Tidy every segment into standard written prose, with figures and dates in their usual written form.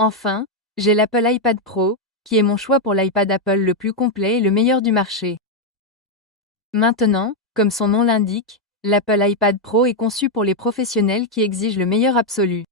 Enfin, j'ai l'Apple iPad Pro, qui est mon choix pour l'iPad Apple le plus complet et le meilleur du marché. Maintenant, comme son nom l'indique, l'Apple iPad Pro est conçu pour les professionnels qui exigent le meilleur absolu.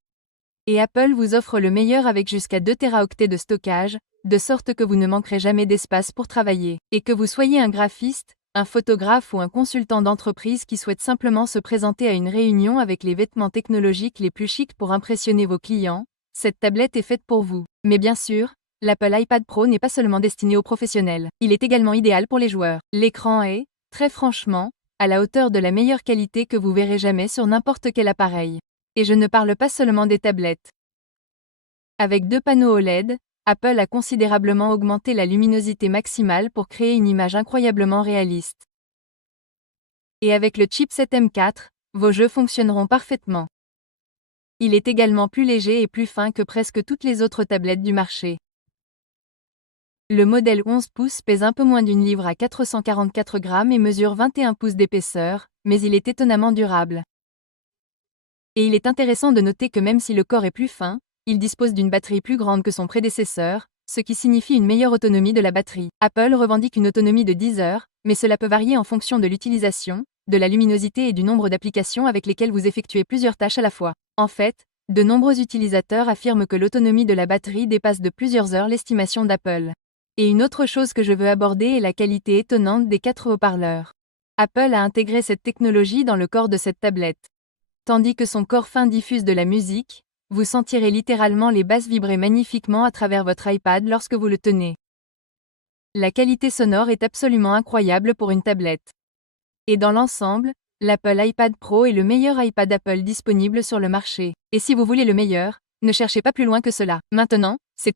Et Apple vous offre le meilleur avec jusqu'à 2 Teraoctets de stockage, de sorte que vous ne manquerez jamais d'espace pour travailler. Et que vous soyez un graphiste, un photographe ou un consultant d'entreprise qui souhaite simplement se présenter à une réunion avec les vêtements technologiques les plus chics pour impressionner vos clients, cette tablette est faite pour vous. Mais bien sûr, l'Apple iPad Pro n'est pas seulement destiné aux professionnels, il est également idéal pour les joueurs. L'écran est, très franchement, à la hauteur de la meilleure qualité que vous verrez jamais sur n'importe quel appareil. Et je ne parle pas seulement des tablettes. Avec 2 panneaux OLED, Apple a considérablement augmenté la luminosité maximale pour créer une image incroyablement réaliste. Et avec le chipset M4, vos jeux fonctionneront parfaitement. Il est également plus léger et plus fin que presque toutes les autres tablettes du marché. Le modèle 11 pouces pèse un peu moins d'une livre à 444 grammes et mesure 21 pouces d'épaisseur, mais il est étonnamment durable. Et il est intéressant de noter que même si le corps est plus fin, il dispose d'une batterie plus grande que son prédécesseur, ce qui signifie une meilleure autonomie de la batterie. Apple revendique une autonomie de 10 heures, mais cela peut varier en fonction de l'utilisation, de la luminosité et du nombre d'applications avec lesquelles vous effectuez plusieurs tâches à la fois. En fait, de nombreux utilisateurs affirment que l'autonomie de la batterie dépasse de plusieurs heures l'estimation d'Apple. Et une autre chose que je veux aborder est la qualité étonnante des 4 haut-parleurs. Apple a intégré cette technologie dans le corps de cette tablette. Tandis que son corps fin diffuse de la musique, vous sentirez littéralement les basses vibrer magnifiquement à travers votre iPad lorsque vous le tenez. La qualité sonore est absolument incroyable pour une tablette. Et dans l'ensemble, l'Apple iPad Pro est le meilleur iPad Apple disponible sur le marché. Et si vous voulez le meilleur, ne cherchez pas plus loin que cela. Maintenant, c'est tout.